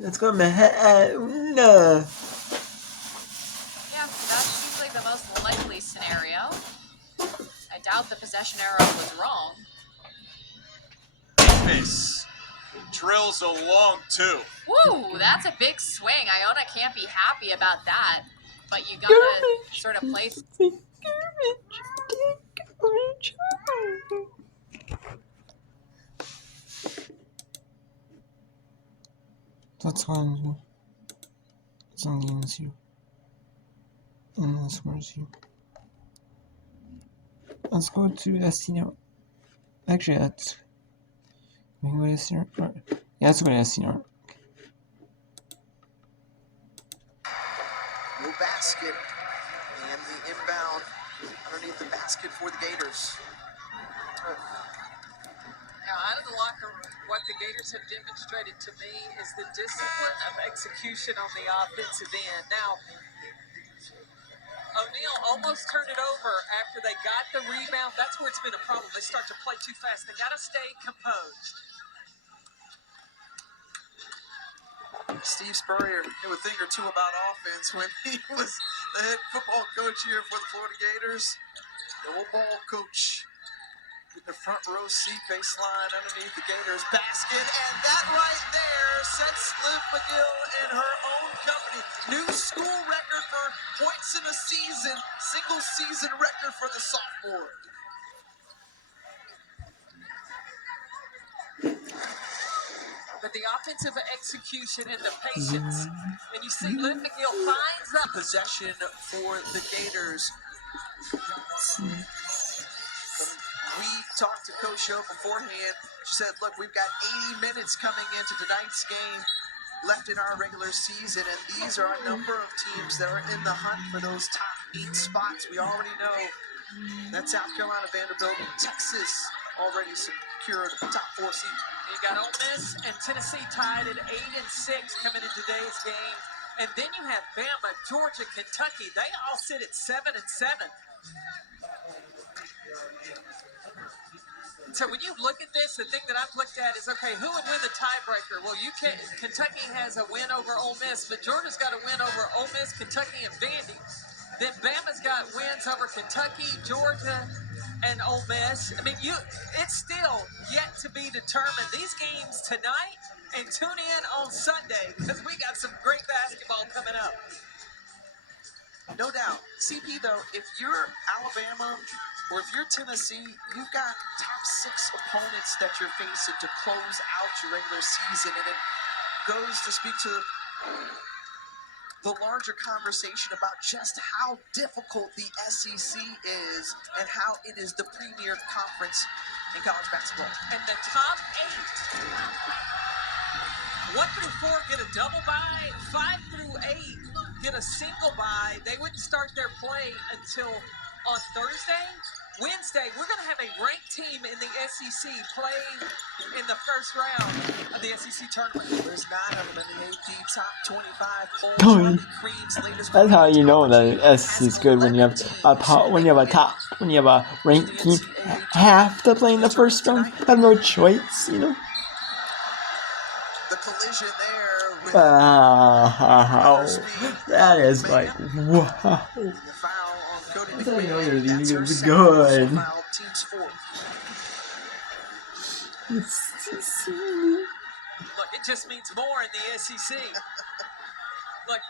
Let's go, no. Yeah, that's usually the most likely scenario. I doubt the possession arrow was wrong. Davis drills a long two. Woo, that's a big swing. Iona can't be happy about that. But you gotta sort of place. That's on the games here. And the scores here. Let's go to ST now. Actually, that's. We can go to ST now. Yeah, let's go to ST now. No basket. And the inbound underneath the basket for the Gators. Now, out of the locker room, what the Gators have demonstrated to me is the discipline of execution on the offensive end. Now, O'Neal almost turned it over after they got the rebound. That's where it's been a problem. They start to play too fast. They got to stay composed. Steve Spurrier knew a thing or two about offense when he was the head football coach here for the Florida Gators. The old ball coach with the front row seat, baseline underneath the Gators basket. And that right there sets Liv McGill and her own company. New school record for points in a season, single season record for the sophomore. But the offensive execution and the patience, and you see Liv McGill finds that Possession for the Gators. We talked to Coach Show beforehand. She said, look, we've got 80 minutes coming into tonight's game left in our regular season, and these are a number of teams that are in the hunt for those top 8 spots. We already know that South Carolina, Vanderbilt, Texas already secured the top 4 seed. you got Ole Miss and Tennessee tied at 8 and 6 coming into today's game. And then you have Bama, Georgia, Kentucky. They all sit at 7 and 7. So when you look at this, the thing that I've looked at is, okay, who would win the tiebreaker? Well, Kentucky has a win over Ole Miss, but Georgia's got a win over Ole Miss, Kentucky, and Vandy. Then Bama's got wins over Kentucky, Georgia, and Ole Miss. I mean, it's still yet to be determined. These games tonight, and tune in on Sunday because we got some great basketball coming up. No doubt. CP, though, if you're Alabama or if you're Tennessee, you've got top 6 opponents that you're facing to close out your regular season. And it goes to speak to the larger conversation about just how difficult the SEC is and how it is the premier conference in college basketball. And the top 8, 1 through 4 get a double bye, 5 through 8 get a single bye. They wouldn't start their play until on Thursday. Wednesday, we're going to have a ranked team in the SEC playing in the first round of the SEC tournament. There's 9 of them in the AP top 25 polls. That's how you know that SEC is good when you have a ranked team. Have to play in the first round. Have no choice, you know. The collision there with that is like wow. That's how you know your league is good. Look, it just means more in the SEC. Look,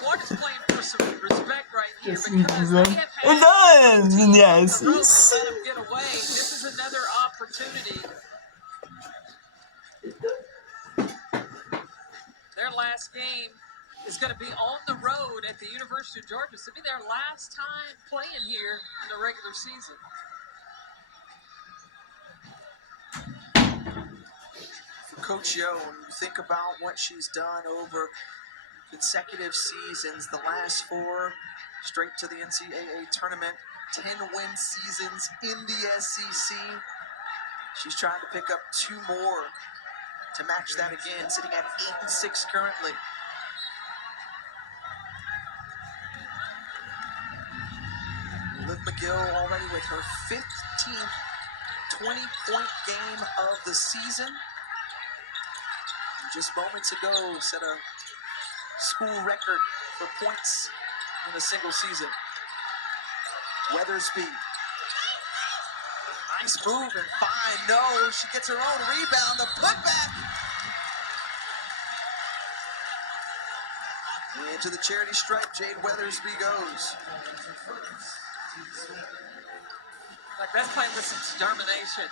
Florida's playing for some respect right here because they have had yes. let them get away. This is another opportunity. Their last game is going to be on the road at the University of Georgia. So it'll be their last time playing here in the regular season. For Coach Yo, when you think about what she's done over consecutive seasons, the last 4 straight to the NCAA tournament, 10-win seasons in the SEC. She's trying to pick up 2 more to match that again, sitting at 8 and 6 currently. Liv McGill already with her 15th 20-point game of the season. just moments ago set a school record for points in a single season. Weathersby. Nice move and fine. No, she gets her own rebound. The putback. Into the charity stripe, Jade Weathersby goes. Like that's playing with some determination.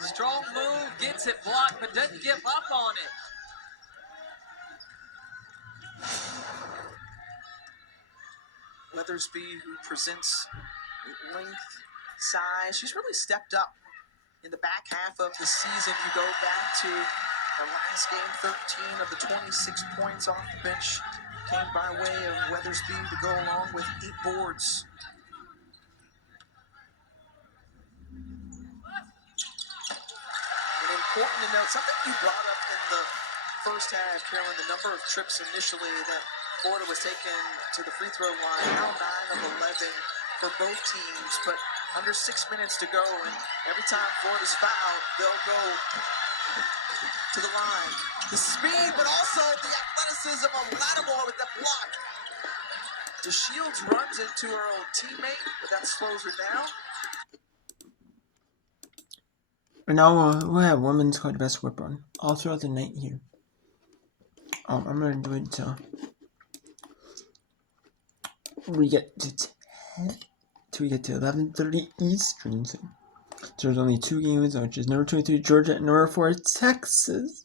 Strong move, gets it blocked, but doesn't give up on it. Weathersby, who presents length, size, she's really stepped up in the back half of the season. You go back to her last game, 13 of the 26 points off the bench came by way of Weathersby to go along with 8 boards. And important to note, something you brought up in the first half, Carolyn, the number of trips initially that Florida was taken to the free throw line, now 9 of 11 for both teams, but under 6 minutes to go, and every time Florida's fouled, they'll go to the line. The speed, but also the athleticism of Lattimore with that block. DeShields runs into her old teammate, but that slows her down. And now we'll have women's college basketball run all throughout the night here. I'm going to do it till we get to 11:30 Eastern. So there's only 2 games, which is number 23 Georgia and number 4 Texas.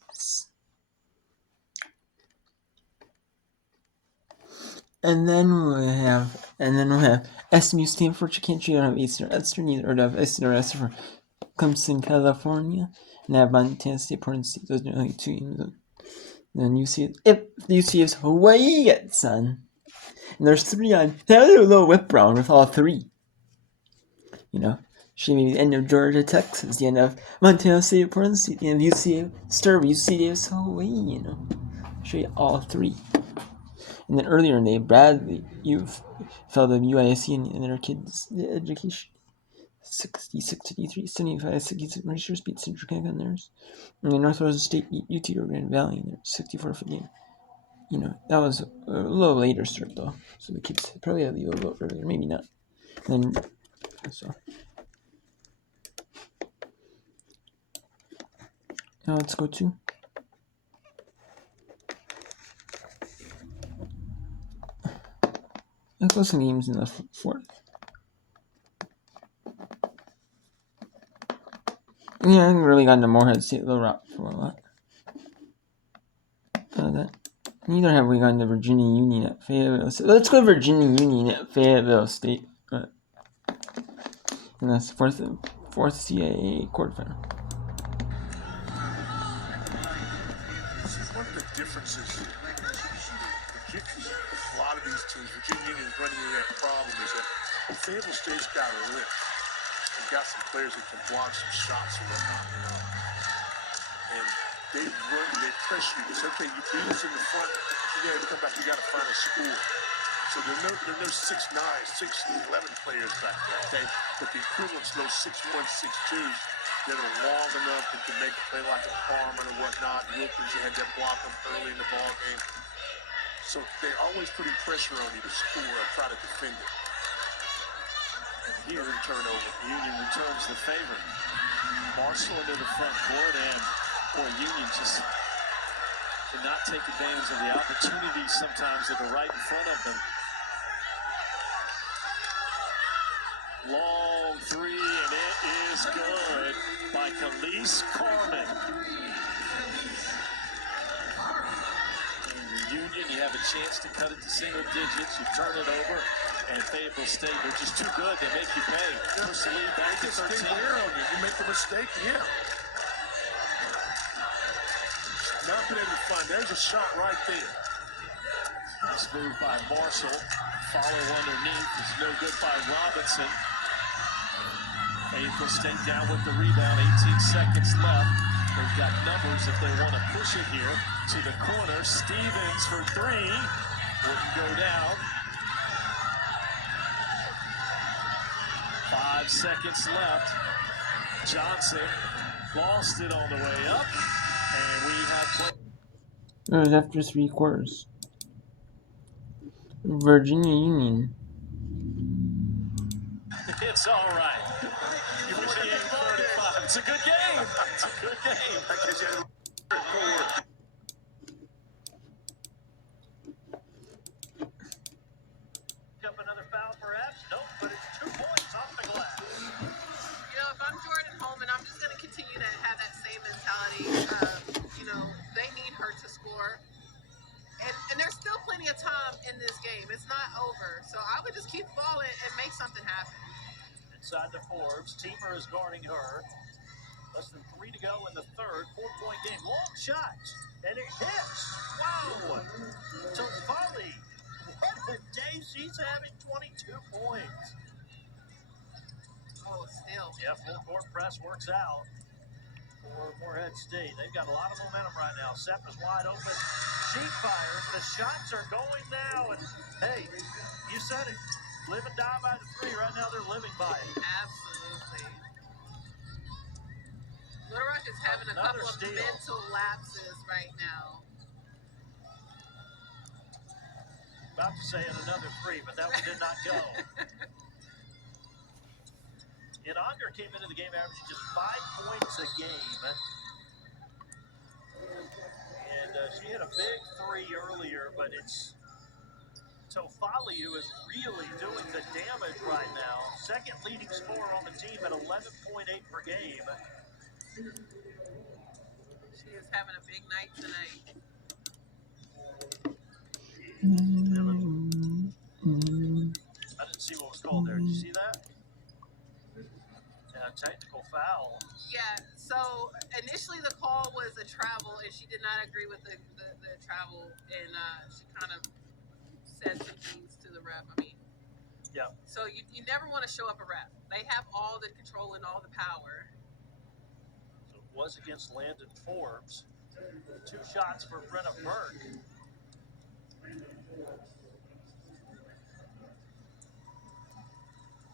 And then we'll have SMU Stanford. You can't have Eastern either, or have Eastern for Clemson, California, and have Montana State, Portland State. Those are only 2 games. Then UCF's Hawaii gets on. And there's 3 on. Now do a little whip round with all 3. You know, she may be the end of Georgia, Texas, the end of Montana State, Portland State, the end of UCF, UCF's Hawaii, you know. Show you all 3. And then earlier in the day, Bradley, you fell to UISC and their kids' education. 66-53, 75-66, Mercer beat Central Connecticut on theirs. And then Northwestern State beat UT or Grand Valley in their 64-foot game. You know, that was a little later start though, so the kids probably had to leave a little earlier, maybe not. And so now let's go to some games in the 4th. Yeah, I haven't really gotten to Morehead State Little Rock for a lot. Neither have we gone to Virginia Union at Fayetteville State. Let's go to Virginia Union at Fayetteville State. And that's fourth CAA quarterfinal. One of the differences, a lot of these teams, Virginia Union is running into that problem, is that Fayetteville State's got a lift. They've got some players that can block some shots and whatnot, you know. And they pressure you. It's okay, you beat us in the front, you gotta come back, you gotta find a score. So there are no 6'9", 6'11" players back there, okay? But the equivalent's those 6'1", 6'2s that are long enough that can make a play like a Carmen or whatnot. Wilkins, you had to block them early in the ball game. So they're always putting pressure on you to score or try to defend it. And here in turnover, Union returns the favor. Marshall into the front court, and boy, Union just cannot take advantage of the opportunities sometimes that are right in front of them. Long 3, and it is good by Khalees Carmen. Union, you have a chance to cut it to single digits. You turn it over, and Fayetteville State, they're just too good. They make you pay. Push the lead back to 13. You make a mistake, yeah. Not been able to find. There's a shot right there. Nice move by Marshall. Follow underneath is no good by Robinson. Fayetteville State down with the rebound. 18 seconds left. They've got numbers if they want to push it here to the corner. Stevens for 3. Wouldn't go down. 5 seconds left. Johnson lost it on the way up. It was after 3 quarters. Virginia Union. It's all right. 48-35. It's a good game. It's a good game. Up another foul, perhaps? Nope, but it's 2 points off the glass. You know, if I'm Jordan Holman, I'm just going to continue to have that same mentality. You know, they need her to score. And there's still plenty of time in this game. It's not over. So I would just keep balling and make something happen. Inside to Forbes. Teamer is guarding her. Less than 3 to go in the third. 4-point game. Long shot. And it hits. Wow. To Volley. What a day she's having. 22 points. Oh, still. Yeah, full court press works out for Morehead State. They've got a lot of momentum right now. Sepp is wide open. She fires. The shots are going now. And hey, you said it. Live and die by the 3. Right now they're living by it. Absolutely. Little Rock is having a Another couple of steal. mental lapses right now. About to say another 3, but that one did not go. Inanger came into the game averaging just 5 points a game. And she hit a big 3 earlier, but it's Tofali who is really doing the damage right now. Second leading scorer on the team at 11.8 per game. She is having a big night tonight. I didn't see what was called there. Did you see that? Yeah, technical foul. Yeah, so initially the call was a travel, and she did not agree with the travel, and she kind of said some things to the ref. I mean, yeah. So you never want to show up a ref. They have all the control and all the power. So it was against Landon Forbes. 2 shots for Brenna Burke.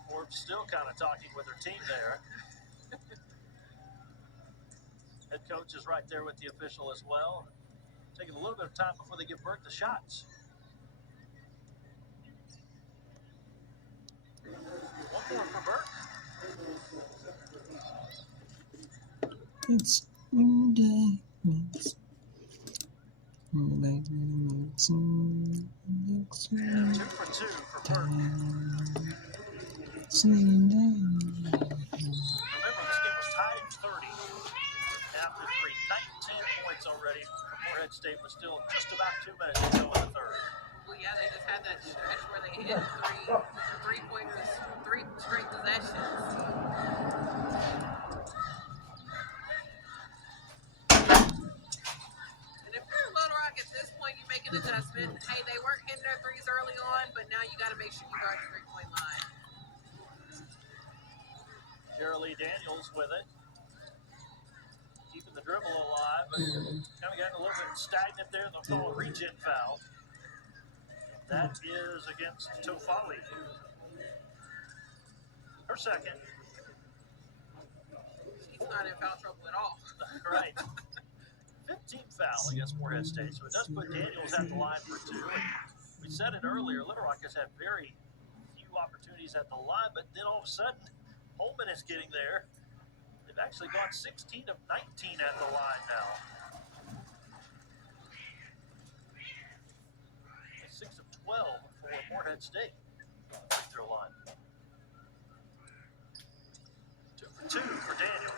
Forbes still kind of talking with her team there. Head coach is right there with the official as well. Taking a little bit of time before they give Burke the shots. One more for Burke. It's new day. And 2 for 2 for Burke. Remember, this game was tied at 30 after 3. 19 points already from Morehead State, was still just about 2 minutes to go in the third. Well, yeah, they just had that stretch where they hit three-pointers, 3 straight possessions. And if you're Little Rock at this point, you make an adjustment. Hey, they weren't hitting their 3s early on, but now you got to make sure you guard the 3-point line. Jerry Daniels with it. Keeping the dribble alive, but kind of getting a little bit stagnant there. They'll throw a regen foul. That is against Tofali. Her second. She's not in foul trouble at all. Right. 15th foul against Morehead State. So it does put Daniels at the line for 2. And we said it earlier, Little Rock has had very few opportunities at the line, but then all of a sudden, Holman is getting there. They've actually gone 16 of 19 at the line now. 6 of 12 for Morehead State. Free throw line. 2 for 2 for Daniels.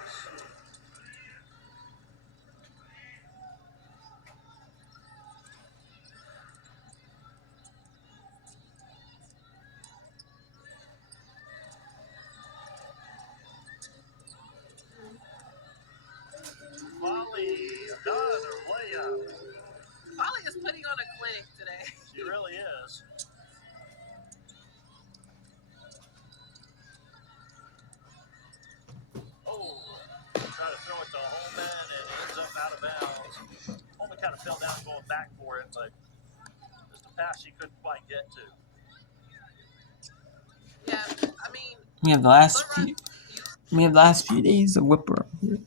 Volley, another layup. Volley is putting on a clinic today. She really is. Oh, try to throw it to Holman, and it ends up out of bounds. Holman kind of fell down going back for it, but just a pass she couldn't quite get to. Yeah, I mean, we have the last few days of Whipper here.